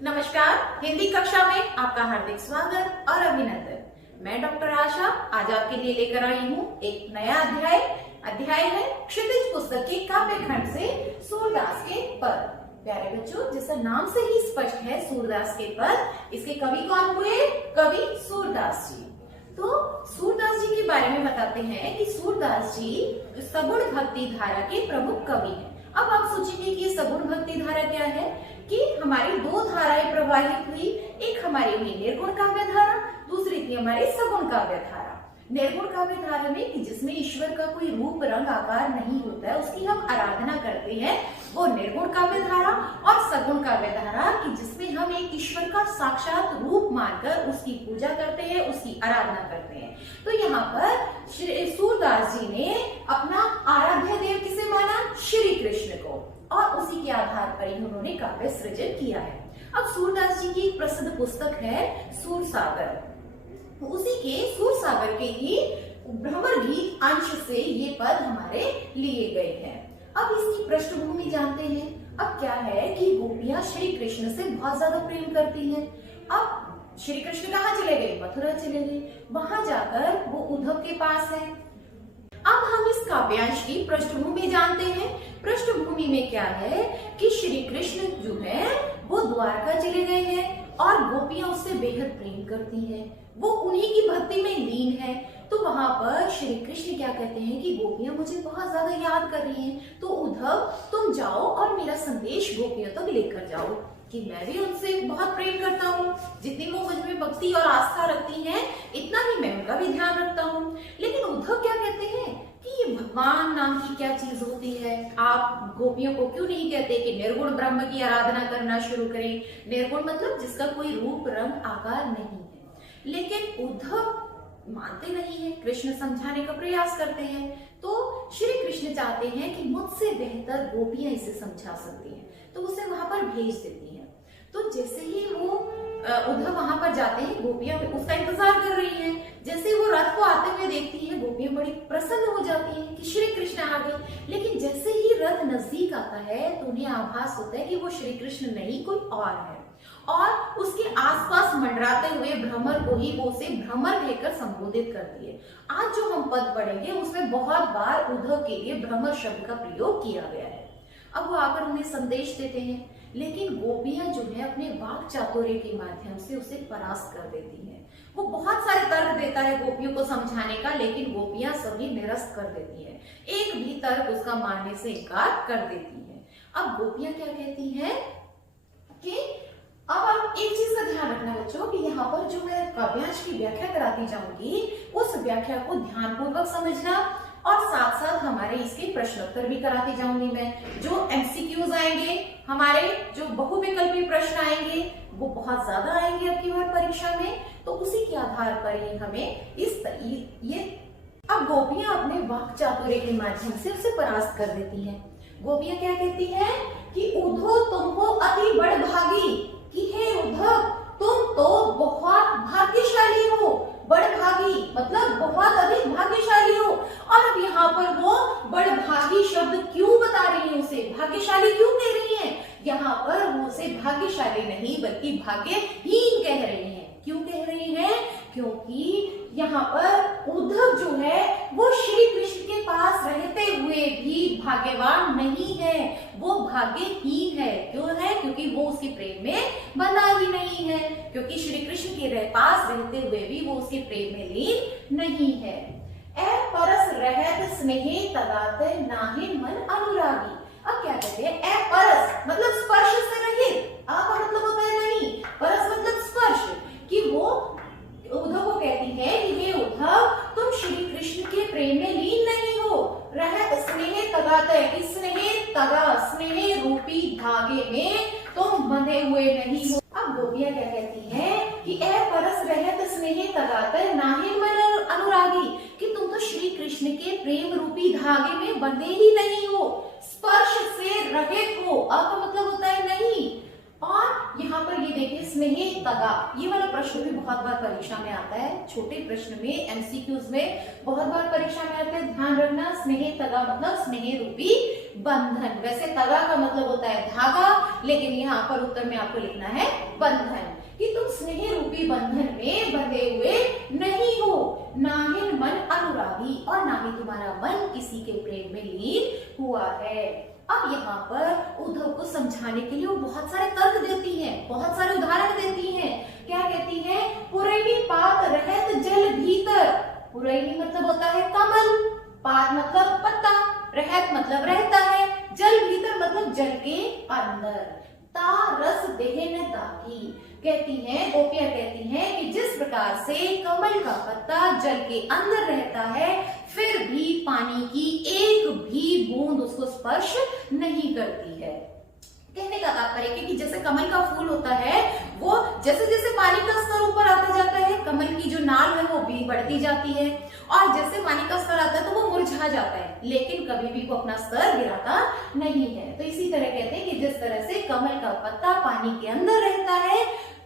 नमस्कार। हिंदी कक्षा में आपका हार्दिक स्वागत और अभिनंदन। मैं डॉक्टर आशा आज आपके लिए लेकर आई हूँ एक नया अध्याय है क्षितिज पुस्तक के काव्य खंड से सूरदास के पद। प्यारे बच्चों, जैसा नाम से ही स्पष्ट है सूरदास के पद, इसके कवि कौन हुए? कवि सूरदास जी। तो सूरदास जी के बारे में बताते हैं कि सूरदास जी सगुण भक्ति धारा के प्रमुख कवि हैं। अब आप सोचेंगे कि सगुण भक्ति धारा क्या है? कि हमारी दो धाराएं प्रवाहित हुई, एक हमारी हुई निर्गुण काव्य धारा, दूसरी थी हमारी सगुण काव्य धारा। निर्गुण काव्य धारा में कि जिसमें ईश्वर का कोई रूप रंग आकार नहीं होता है, उसकी हम आराधना करते हैं, वो निर्गुण काव्य धारा। और सगुण काव्य धारा कि जिसमें हम एक ईश्वर का साक्षात रूप मानकर उसकी पूजा करते हैं, उसकी आराधना करते हैं। तो यहाँ पर सूरदास जी ने अपना आराध्य देव किसे माना? श्री कृष्ण को, और उसी के आधार पर ही उन्होंने काव्य सृजन किया है। अब सूरदास जी की प्रसिद्ध पुस्तक है सूरसागर। उसी के सूरसागर के ही भ्रमर गीत अंश से ये पद हमारे लिए गए हैं। अब इसकी पृष्ठभूमि जानते हैं। अब क्या है कि गोपियां श्री कृष्ण से बहुत ज्यादा प्रेम करती हैं। अब श्री कृष्ण कहाँ चले गए? मथुरा चले गए। वहां जाकर वो उद्धव के पास है। अब हम इस काव्यांश की पृष्ठभूमि जानते हैं। पृष्ठभूमि में क्या है कि श्री कृष्ण जो है वो द्वारका चले गए हैं और गोपियां उससे बेहद प्रेम करती हैं, वो उन्हीं की भक्ति में लीन है। तो वहां पर श्री कृष्ण क्या कहते हैं कि गोपियां मुझे बहुत ज्यादा याद कर रही हैं, तो उद्धव तुम जाओ और मेरा संदेश गोपियों तक लेकर जाओ कि मैं भी उनसे बहुत प्रेम करता हूँ। जितनी वो मुझ में भक्ति और आस्था रखती हैं, इतना ही मैं उनका भी ध्यान रखता हूँ। लेकिन उद्धव क्या कहते हैं कि ये भगवान नाम की क्या चीज होती है? आप गोपियों को क्यों नहीं कहते कि निर्गुण ब्रह्म की आराधना करना शुरू करें? निर्गुण मतलब जिसका कोई रूप रंग आकार नहीं है। लेकिन उद्धव मानते नहीं है, कृष्ण समझाने का प्रयास करते हैं। तो श्री कृष्ण चाहते हैं कि मुझसे बेहतर गोपियां इसे समझा सकती हैं, तो उसे वहां पर भेज देती हैं। तो जैसे ही वो उद्धव वहां पर जाते हैं, गोपियां उसका इंतजार कर रही हैं। जैसे ही वो रथ को आते हुए देखती हैं, गोपियां बड़ी प्रसन्न हो जाती हैं कि श्री कृष्ण आ गए। लेकिन जैसे ही रथ नजदीक आता है तो उन्हें आभास होता है कि वो श्री कृष्ण नहीं, कोई और है। और उसके आसपास मंडराते हुए भ्रमर को ही वो उसे भ्रमर कहकर संबोधित करती है। आज जो हम पद पढ़ेंगे उसमें बहुत बार उद्धव के लिए भ्रमर शब्द का प्रयोग किया गया है। अब वो आकर उन्हें संदेश देते हैं, लेकिन गोपियां जो है अपने वाक चातुर्य के माध्यम से उसे परास्त कर देती हैं। वो बहुत सारे तर्क देता है गोपियों को समझाने का, लेकिन गोपियां सभी निरस्त कर देती हैं। एक भी तर्क उसका मानने से इनकार कर देती है। अब गोपियां क्या कहती हैं कि अब आप एक चीज का ध्यान रखना बच्चों कि यहाँ पर जो मैं काव्यांश की व्याख्या कराती जाऊंगी, उस व्याख्या को ध्यानपूर्वक समझना, और साथ साथ हमारे इसके प्रश्नोत्तर भी कराती जाऊंगी मैं। जो एमसीक्यूज आएंगे, हमारे जो बहुविकल्पी प्रश्न आएंगे, वो बहुत ज्यादा आएंगे अब की बार परीक्षा में। तो उसी के आधार पर ही हमें ये अब गोपियां अपने वाक चातुर्य के माध्यम से उसे परास्त कर देती हैं। गोपियां क्या कहती हैं कि उद्धव तुम हो अति बड़भागी, कि हे उद्धव तुम तो बहुत भाग्यशाली हो। बड़भागी मतलब बहुत अधिक भाग्यशाली हो। और अब यहाँ पर वो बड़भागी शब्द क्यों बता रही है? उसे भाग्यशाली क्यों कह रही है? यहाँ पर वो उसे भाग्यशाली नहीं बल्कि भाग्यहीन कह रही है। क्यों कह रही है? क्योंकि यहाँ पर उद्धव जो है वो श्री कृष्ण के पास रहते हुए भी भाग्यवान नहीं है, वो भाग्यहीन है। क्यों है? क्योंकि वो उसके प्रेम में बंधा ही नहीं है, क्योंकि श्री कृष्ण के पास रहते हुए भी वो उसके प्रेम में लीन नहीं है। ए परस रहत स्नेहे तदाते नाहि मन अनुरागी। अब क्या कहते हैं? ए परस मतलब स्पर्श से रहित। आ का मतलब होता है नहीं, परस मतलब स्पर्श। कि वो उद्धव को कहती है कि हे उद्धव तुम श्री कृष्ण के प्रेम में लीन नहीं हो। रहत स्नेह तगाते, स्नेह तगा स्नेह रूपी धागे में तुम बंधे हुए नहीं हो। अब गोपियां क्या कहती हैं कि ए परस रहत स्नेह तगाते नाहि मन अनुरागी, कि तुम तो श्री कृष्ण के प्रेम रूपी धागे में बंधे ही नहीं हो, स्पर्श से रहित हो। अब का मतलब होता है नहीं। और यहाँ पर ये देखिए स्नेह तगा, ये वाला प्रश्न भी बहुत बार परीक्षा में आता है। छोटे प्रश्न में एमसीक्यूज में बहुत बार परीक्षा में आता है। ध्यान रखना, स्नेह तगा मतलब स्नेह रूपी बंधन। वैसे तगा का मतलब होता है धागा, लेकिन यहाँ पर उत्तर में आपको लिखना है बंधन, कि तुम स्नेह रूपी बंधन में बंधे हुए नहीं हो, ना ही मन अनुरागी और ना ही तुम्हारा मन किसी के प्रेम में लीन हुआ है। अब यहाँ पर उद्धव को समझाने के लिए वो बहुत सारे तर्क देती है, बहुत सारे उदाहरण देती है। क्या कहती है? पुरैनी पात रहत जल भीतर। पुरैनी मतलब होता है कमल, पात मतलब पत्ता, रहत मतलब रहता है, जल भीतर मतलब जल के अंदर। ता रस देहन ताकी, कहती हैं गोपियां कहती हैं कि जिस प्रकार से कमल का पत्ता जल के अंदर रहता है, फिर भी पानी की एक भी बूंद उसको स्पर्श नहीं करती है। कहने का तात्पर्य कि जैसे कमल का फूल होता है, वो जैसे जैसे पानी का स्तर ऊपर आता जाता है, कमल की जो नाल है वो भी बढ़ती जाती है, और जैसे पानी का स्तर आता है तो वो मुरझा जाता है, लेकिन कभी भी वो अपना स्तर गिराता नहीं है। तो इसी तरह कहते हैं कि जिस तरह से कमल का पत्ता पानी के अंदर रहता है,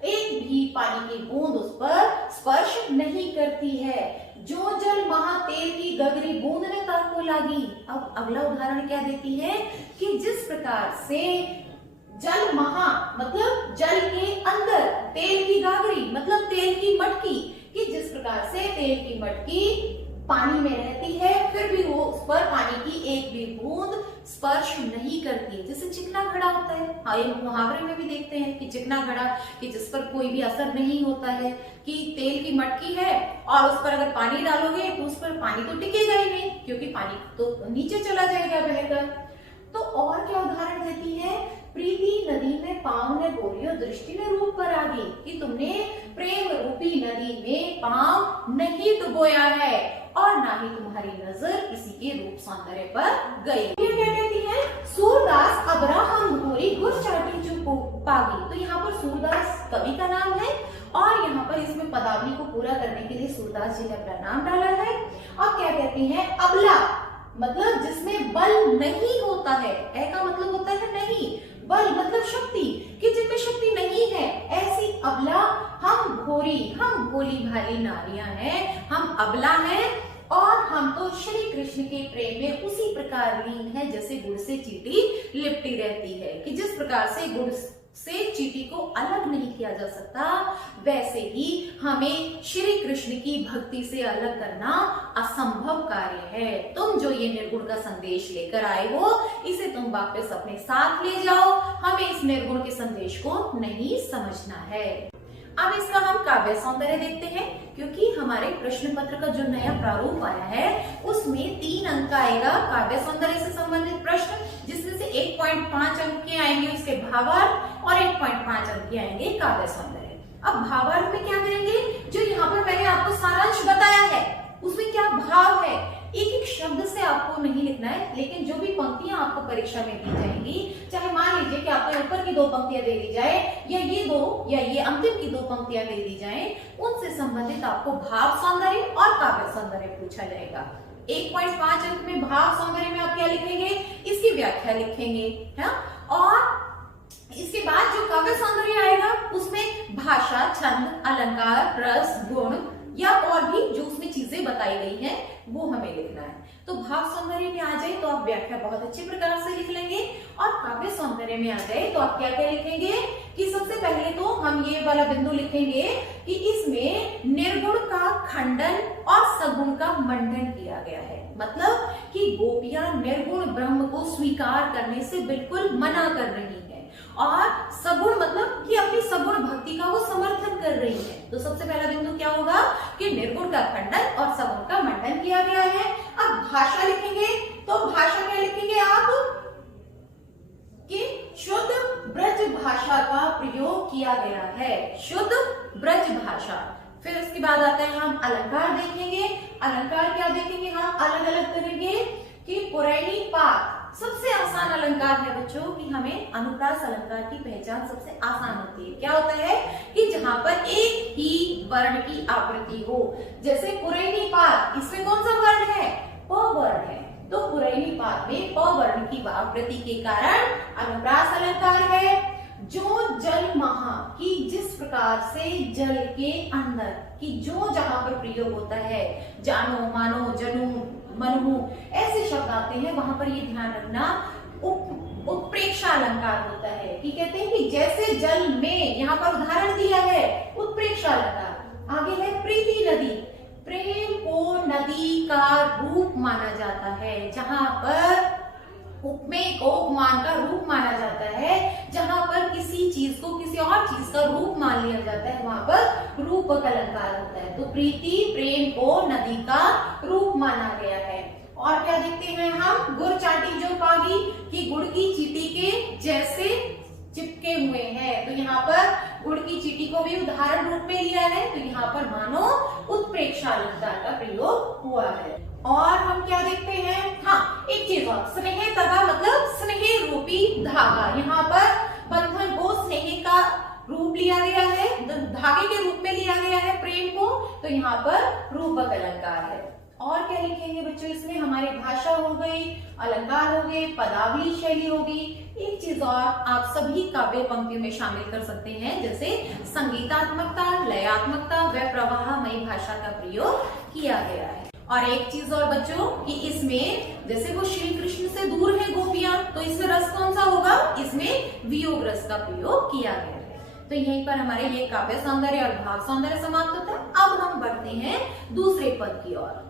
एक भी पानी की बूंद उस पर स्पर्श नहीं करती है। जो जल महा तेल की गगरी बूंद ने ताको लागी। अब अगला उदाहरण क्या देती है कि जिस प्रकार से जल महा मतलब जल के अंदर, तेल की गागरी मतलब तेल की मटकी, कि जिस प्रकार से तेल की मटकी पानी में रहती है, फिर भी वो उस पर पानी की एक भी बूंद स्पर्श नहीं करती। जैसे चिकना घड़ा होता है, हाँ, ये मुहावरे में भी देखते हैं कि चिकना घड़ा, कि जिस पर कोई भी असर नहीं होता है, कि तेल की मटकी है और उस पर अगर पानी डालोगे तो उस पर पानी तो टिकेगा ही नहीं, क्योंकि पानी तो नीचे चला जाएगा बहकर। तो और क्या उदाहरण देती है? प्रीति नदी में पांव ने बोलियो दृष्टि में रूप पर आ गई, कि तुमने प्रेम रूपी नदी में पांव नहीं डुबोया है और ना ही तुम्हारी नजर किसी के रूप सौंदर्य पर गई। ये क्या कहती है? सूरदास अब्राहम घोरी गुर चाटी चुप पागी। तो यहाँ पर सूरदास कवि का नाम है, और यहाँ पर इसमें पदावली को पूरा करने के लिए सूरदास जी ने अपना नाम डाला है। और क्या कहती है? अबला मतलब जिसमें बल नहीं होता है, ए का मतलब होता है नहीं, बल मतलब शक्ति, कि जिनमें शक्ति नहीं है, ऐसी अबला हम घोरी, हम भोली भाली नारियां हैं, हम अबला हैं, और हम तो श्री कृष्ण के प्रेम में उसी प्रकार लीन है जैसे गुड़ से चींटी लिपटी रहती है। कि जिस प्रकार से गुड़ से चींटी को अलग नहीं किया जा सकता, वैसे ही हमें श्री कृष्ण की भक्ति से अलग करना असंभव कार्य है। तुम जो ये निर्गुण का संदेश लेकर आए हो, इसे तुम वापस अपने साथ ले जाओ, हमें इस निर्गुण के संदेश को नहीं समझना है। अब इसका हम काव्य सौंदर्य देखते हैं, क्योंकि हमारे प्रश्न पत्र का जो नया प्रारूप आया है उसमें 3 अंक का आएगा काव्य सौंदर्य से संबंधित प्रश्न, जिसमें से 1.5 अंक के आएंगे उसके भावार्थ और 1.5 अंक के आएंगे काव्य सौंदर्य। अब भावार्थ में क्या करेंगे? जो यहाँ पर मैंने आपको सारांश बताया है उसमें क्या भाव है, एक एक शब्द से आपको नहीं लिखना है, लेकिन जो भी पंक्तियां आपको परीक्षा में दी जाएंगी, चाहे मान लीजिए कि आपको ऊपर की 2 पंक्तियां दे दी जाए, या ये 2 या ये अंतिम की 2 पंक्तियां दे दी जाए, उनसे संबंधित आपको भाव सौंदर्य और काव्य सौंदर्य पूछा जाएगा। 1.5 अंक में भाव सौंदर्य में आप क्या लिखेंगे? इसकी व्याख्या लिखेंगे, है? और इसके बाद जो काव्य सौंदर्य आएगा उसमें भाषा, छंद, अलंकार, रस, गुण या और भी जो उसमें चीजें बताई गई हैं वो हमें लिखना है। तो भाव सौंदर्य में आ जाए तो आप व्याख्या बहुत अच्छे प्रकार से लिख लेंगे, और काव्य सौंदर्य में आ जाए तो आप क्या क्या लिखेंगे? कि सबसे पहले तो हम ये वाला बिंदु लिखेंगे कि इसमें निर्गुण का खंडन और सगुण का मंडन किया गया है। मतलब कि गोपियां निर्गुण ब्रह्म को स्वीकार करने से बिल्कुल मना कर रही है, और सगुण मतलब कि अपनी सगुण भक्ति का वो समर्थन कर रही है। तो सबसे पहला बिंदु क्या होगा कि निर्गुण का खंडन और सगुण का मंडन किया गया है। अब भाषा लिखेंगे, तो भाषा क्या लिखेंगे आप? कि शुद्ध ब्रज भाषा का प्रयोग किया गया है, शुद्ध ब्रज भाषा। फिर उसके बाद आता है हम अलंकार देखेंगे। अलंकार क्या देखेंगे? हम अलग अलग करेंगे कि पुरैनी पात सबसे आसान अलंकार है बच्चों, कि हमें अनुप्रास अलंकार की पहचान सबसे आसान होती है। क्या होता है कि जहां पर एक ही वर्ण की आवृत्ति हो, जैसे पुरैनी पात, इसमें कौन सा वर्ण है? प वर्ण है, तो पुरैनी पात में प वर्ण की आवृत्ति के कारण अनुप्रास अलंकार है। जो जल महा, कि जिस प्रकार से जल के अंदर, कि जो जहां पर प्रयोग होता है, जानो, मानो, जनू, मनहु, ऐसे शब्द आते हैं, वहां पर ये ध्यान रखना उत्प्रेक्षा अलंकार होता है कि कहते हैं कि जैसे जल में, यहाँ पर उदाहरण दिया है उत्प्रेक्षा अलंकार। आगे है प्रीति नदी। प्रेम को नदी का रूप माना जाता है, जहां पर उपमेय को उपमान का रूप माना जाता है, जहां पर किसी चीज को किसी और चीज का रूप मान लिया जाता है, वहां पर रूपक अलंकार होता है। तो प्रीति, प्रेम को नदी का रूप माना गया है। और क्या देखते हैं हम, गुड़ चाटी जो पागी कि गुड़ की चीटी के जैसे चिपके हुए हैं। तो यहाँ पर गुड़ की चीटी को भी उदाहरण रूप में लिया है, तो यहाँ पर मानो उत्प्रेक्षा अलंकार का प्रयोग हुआ है। और हम क्या देखते हैं, हाँ एक चीज और, स्नेह तगा मतलब स्नेह रूपी धागा। यहाँ पर बंधन को स्नेह का रूप लिया गया है, धागे के रूप में लिया गया है प्रेम को, तो यहाँ पर रूपक अलंकार है। और क्या लिखेंगे बच्चों इसमें, हमारी भाषा हो गई, अलंकार हो गए, पदावली शैली हो गई। एक चीज और आप सभी काव्य पंक्तियों में शामिल कर सकते हैं, जैसे संगीतात्मकता, लयात्मकता व प्रवाहमयी भाषा का प्रयोग किया गया है। और एक चीज और बच्चों कि इसमें जैसे वो श्री कृष्ण से दूर है गोपियां, तो इसमें रस कौन सा होगा, इसमें वियोग रस का प्रयोग किया गया है। तो यहीं पर हमारे ये काव्य सौंदर्य और भाव सौंदर्य समाप्त होता है। अब हम बढ़ते हैं दूसरे पद की ओर।